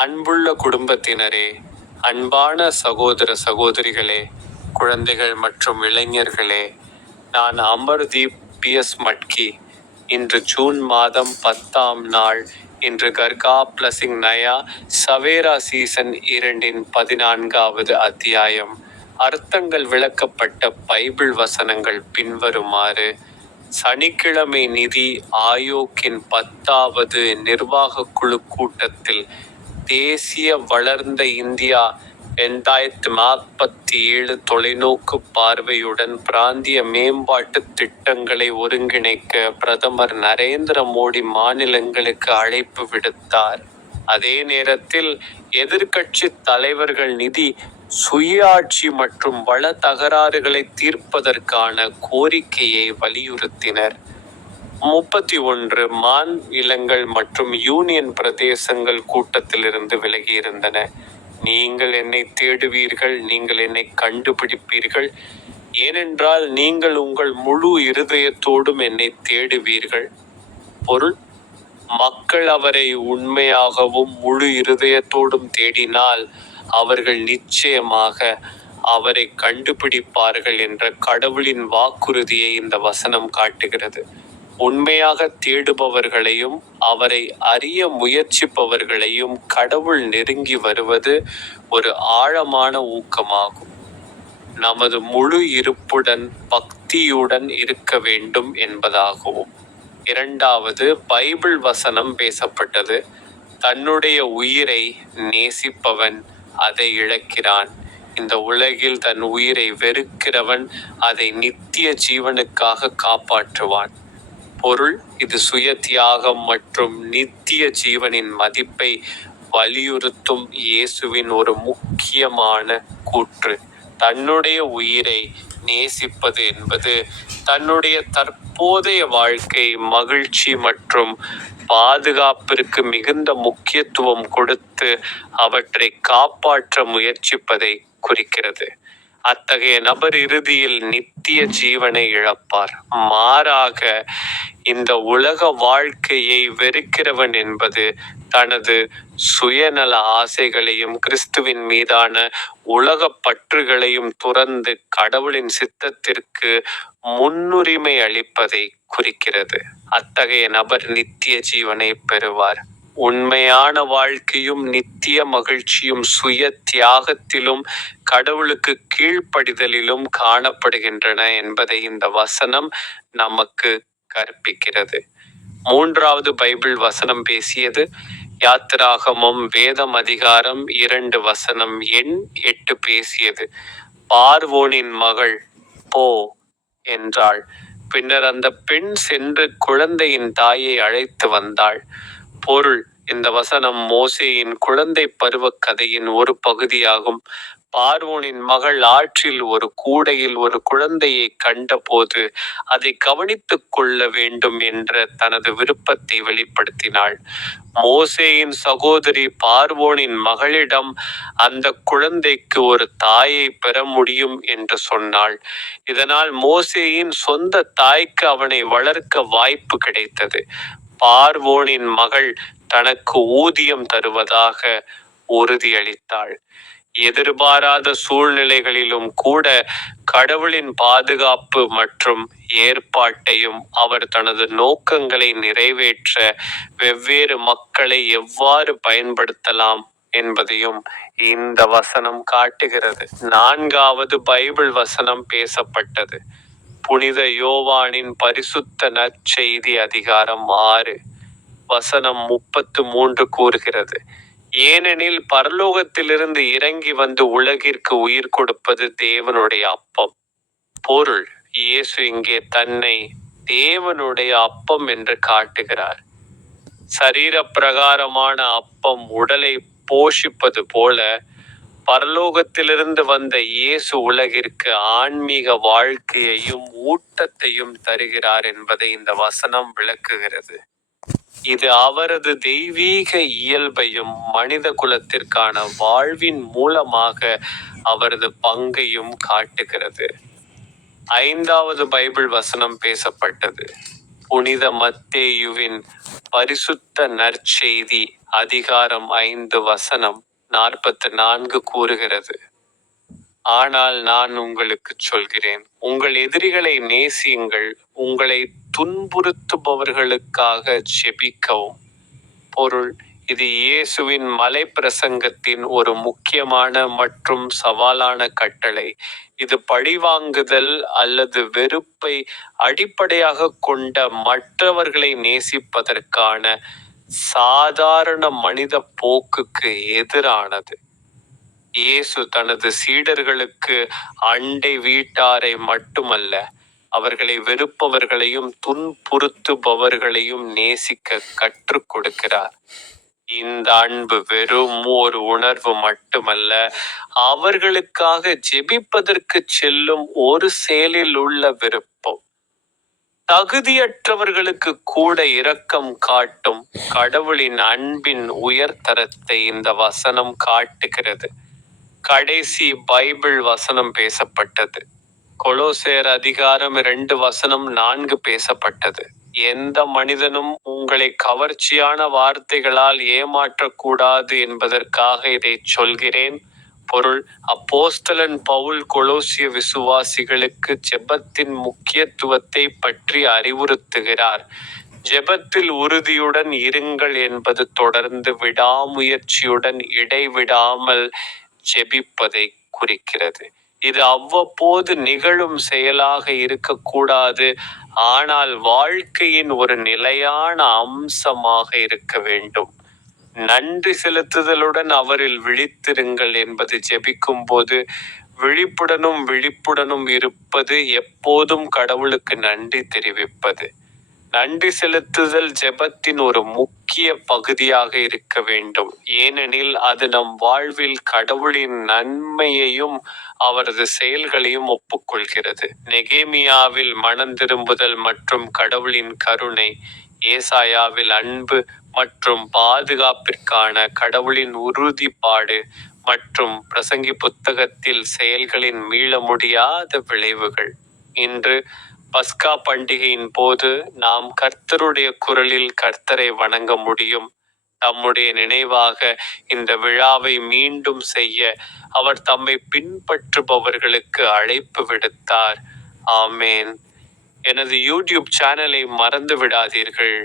அன்புள்ள குடும்பத்தினரே அன்பான சகோதர சகோதரிகளே குழந்தைகள் மற்றும் இளைஞர்களே நான் அமர்தீப் பி எஸ் மட்கி. இன்று ஜூன் மாதம் பத்தாம் நாள். இன்று கர்கா பிளஸிங் நயா சவேரா சீசன் இரண்டின் பதினான்காவது அத்தியாயம். அர்த்தங்கள் விளக்கப்பட்ட பைபிள் வசனங்கள் பின்வருமாறு. சனிக்கிழமை நிதி ஆயோக்கின் பத்தாவது நிர்வாக குழு கூட்டத்தில் தேசிய வளர்ந்த இந்தியா ரெண்டாயிரத்தி நாற்பத்தி ஏழு தொலைநோக்கு பார்வையுடன் பிராந்திய மேம்பாட்டு திட்டங்களை ஒருங்கிணைக்க பிரதமர் நரேந்திர மோடி மாநிலங்களுக்கு அழைப்பு விடுத்தார். அதே நேரத்தில் எதிர்க்கட்சி தலைவர்கள் நிதி சுயாட்சி மற்றும் வள தகராறுகளை தீர்ப்பதற்கான கோரிக்கையை வலியுறுத்தினர். முப்பத்தி ஒன்று மாநிலங்கள் மற்றும் யூனியன் பிரதேசங்கள் கூட்டத்திலிருந்து விலகியிருந்தன. நீங்கள் என்னை தேடுவீர்கள் நீங்கள் என்னை கண்டுபிடிப்பீர்கள். ஏனென்றால் நீங்கள் உங்கள் முழு இருதயத்தோடும் என்னை தேடுவீர்கள். பொருள் மக்கள் அவரை உண்மையாகவும் முழு இருதயத்தோடும் தேடினால் அவர்கள் நிச்சயமாக அவரை கண்டுபிடிப்பார்கள் என்ற கடவுளின் வாக்குறுதியை இந்த வசனம் காட்டுகிறது. உண்மையாக தேடுபவர்களையும் அவரை அறிய முயற்சிப்பவர்களையும் கடவுள் நெருங்கி வருவது ஒரு ஆழமான ஊக்கமாகும். நமது முழு இருப்புடன் பக்தியுடன் இருக்க வேண்டும் என்பதாகவும். இரண்டாவது பைபிள் வசனம் பேசப்பட்டது. தன்னுடைய உயிரை நேசிப்பவன் அதை இழக்கிறான். இந்த உலகில் தன் உயிரை வெறுக்கிறவன் அதை நித்திய ஜீவனுக்காக காப்பாற்றுவான். பொருள் இது சுய தியாகம் மற்றும் நித்திய ஜீவனின் மதிப்பை வலியுறுத்தும் இயேசுவின் ஒரு முக்கியமான கூற்று. தன்னுடைய உயிரை நேசிப்பது என்பது தன்னுடைய தற்போதைய வாழ்க்கை மகிழ்ச்சி மற்றும் பாதுகாப்பிற்கு மிகுந்த முக்கியத்துவம் கொடுத்து அவற்றை காப்பாற்ற முயற்சிப்பதை குறிக்கிறது. அத்தகைய நபர் இறுதியில் நித்திய ஜீவனை இழப்பார். மாறாக இந்த உலக வாழ்க்கையை வெறுக்கிறவன் என்பது தனது சுயநல ஆசைகளையும் கிறிஸ்துவின் மீதான உலக பற்றுகளையும் துறந்து கடவுளின் சித்தத்திற்கு முன்னுரிமை அளிப்பதை குறிக்கிறது. அத்தகைய நபர் நித்திய ஜீவனை பெறுவார். உண்மையான வாழ்க்கையும் நித்திய மகிழ்ச்சியும் சுய தியாகத்திலும் கடவுளுக்கு கீழ்ப்படிதலிலும் காணப்படுகின்றன என்பதை இந்த வசனம் நமக்கு கற்பிக்கிறது. மூன்றாவது பைபிள் வசனம் பேசியது யாத்திராகமம் வேதம் அதிகாரம் இரண்டு வசனம் எண் எட்டு பேசியது பார்வோனின் மகள் போ என்றாள். பின்னர் அந்த பெண் சென்று குழந்தையின் தாயை அழைத்து வந்தாள். பொருள். இந்த வசனம் மோசேயின் குழந்தை பருவ கதையின் ஒரு பகுதியாகும். பார்வோனின் மகள் ஆற்றில் ஒரு கூடையில் ஒரு குழந்தையை கண்டபோது அதை கவனித்துக் கொள்ள வேண்டும் என்ற தனது விருப்பத்தை வெளிப்படுத்தினாள். மோசேயின் சகோதரி பார்வோனின் மகளிடம் அந்த குழந்தைக்கு ஒரு தாயை பெற முடியும் என்று சொன்னாள். இதனால் மோசேயின் சொந்த தாய்க்கு அவனை வளர்க்க வாய்ப்பு கிடைத்தது. பார்வோனின் மகள் தனக்கு ஊதியம் தருவதாக உறுதியளித்தாள். எதிர்பாராத சூழ்நிலைகளிலும் கூட கடவுளின் பாதுகாப்பு மற்றும் ஏற்பாட்டையும் அவர் தனது நோக்கங்களை நிறைவேற்ற வெவ்வேறு மக்களை எவ்வாறு பயன்படுத்தலாம் என்பதையும் இந்த வசனம் காட்டுகிறது. நான்காவது பைபிள் வசனம் பேசப்பட்டது. புனித யோவானின் பரிசுத்த நற்செய்தி அதிகாரம் ஆறு வசனம் முப்பத்து மூன்று கூறுகிறது. ஏனெனில் பரலோகத்திலிருந்து இறங்கி வந்து உலகிற்கு உயிர் கொடுப்பது தேவனுடைய அப்பம். பொருள் இயேசு இங்கே தன்னை தேவனுடைய அப்பம் என்று காட்டுகிறார். சரீர பிரகாரமான அப்பம் உடலை போஷிப்பது போல பரலோகத்திலிருந்து வந்த இயேசு உலகிற்கு ஆன்மீக வாழ்க்கையையும் ஊட்டத்தையும் தருகிறார் என்பதை இந்த வசனம் விளக்குகிறது. இது அவரது தெய்வீக இயல்பையும் மனித குலத்திற்கான வாழ்வின் மூலமாக அவரது பங்கையும் காட்டுகிறது. ஐந்தாவது பைபிள் வசனம் பேசப்பட்டது. புனித மத்தேயுவின் பரிசுத்த நற்செய்தி அதிகாரம் ஐந்து வசனம். நாற்பத்து நான்கு கூறுகிறது. ஆனால் நான் உங்களுக்கு சொல்கிறேன் உங்கள் எதிரிகளை நேசியுங்கள் உங்களை துன்புறுத்துபவர்களுக்காக செபிக்கவும். பொருள் இது இயேசுவின் மலை பிரசங்கத்தின் ஒரு முக்கியமான மற்றும் சவாலான கட்டளை. இது பழிவாங்குதல் அல்லது வெறுப்பை அடிப்படையாக கொண்ட மற்றவர்களை நேசிப்பதற்கான சாதாரண மனித போக்குக்கு எதிரானது. இயேசு தனது சீடர்களுக்கு அண்டை வீட்டாரை மட்டுமல்ல அவர்களை வெறுப்பவர்களையும் துன்புறுத்துபவர்களையும் நேசிக்க கற்றுக் கொடுக்கிறார். இந்த அன்பு வெறும் ஒரு உணர்வு மட்டுமல்ல அவர்களுக்காக ஜெபிப்பதற்கு செல்லும் ஒரு செயலில் உள்ள விருப்பம். தகுதியற்றவர்களுக்கு கூட இரக்கம் காட்டும் கடவுளின் அன்பின் உயர்தரத்தை இந்த வசனம் காட்டுகிறது. கடைசி பைபிள் வசனம் பேசப்பட்டது. கொலோசேர் அதிகாரம் இரண்டு வசனம் நான்கு பேசப்பட்டது. எந்த மனிதனும் உங்களை கவர்ச்சியான வார்த்தைகளால் ஏமாற்றக்கூடாது என்பதற்காக இதை சொல்கிறேன். பொருள். அப்போஸ்தலன் பவுல் கொலோசிய விசுவாசிகளுக்கு ஜெபத்தின் முக்கியத்துவத்தை பற்றி அறிவுறுத்துகிறார். ஜெபத்தில் உறுதியுடன் இருங்கள் என்பது தொடர்ந்து விடாமுயற்சியுடன் இடைவிடாமல் ஜெபிப்பதை குறிக்கிறது. இது அவ்வப்போது நிகழும் செயலாக இருக்கக்கூடாது. ஆனால் வாழ்க்கையின் ஒரு நிலையான அம்சமாக இருக்க வேண்டும். நன்றி செலுத்துதலுடன் அவரில் விழித்திருங்கள் என்பது ஜெபிக்கும் போது விழிப்புடனும் விழிப்புடனும் இருப்பது எப்போதும் கடவுளுக்கு நன்றி தெரிவிப்பது. நன்றி செலுத்துதல் ஜெபத்தின் ஒரு முக்கிய பகுதியாக இருக்க வேண்டும். ஏனெனில் அது நம் வாழ்வில் கடவுளின் நன்மையையும் அவரது செயல்களையும் ஒப்புக்கொள்கிறது. நெகேமியாவில் மனம் திரும்புதல் மற்றும் கடவுளின் கருணை ஏசாயாவில் அன்பு மற்றும் பாதுகாப்பிற்கான கடவுளின் உறுதிப்பாடு மற்றும் பிரசங்கி புத்தகத்தில் செயல்களின் மீள முடியாத விளைவுகள். இன்று பஸ்கா பண்டிகையின் போது நாம் கர்த்தருடைய குரலில் கர்த்தரை வணங்க முடியும். தம்முடைய நினைவாக இந்த விழாவை மீண்டும் செய்ய அவர் தம்மை பின்பற்றுபவர்களுக்கு அழைப்பு விடுத்தார். ஆமேன். எனது யூடியூப் சேனலை மறந்து விடாதீர்கள்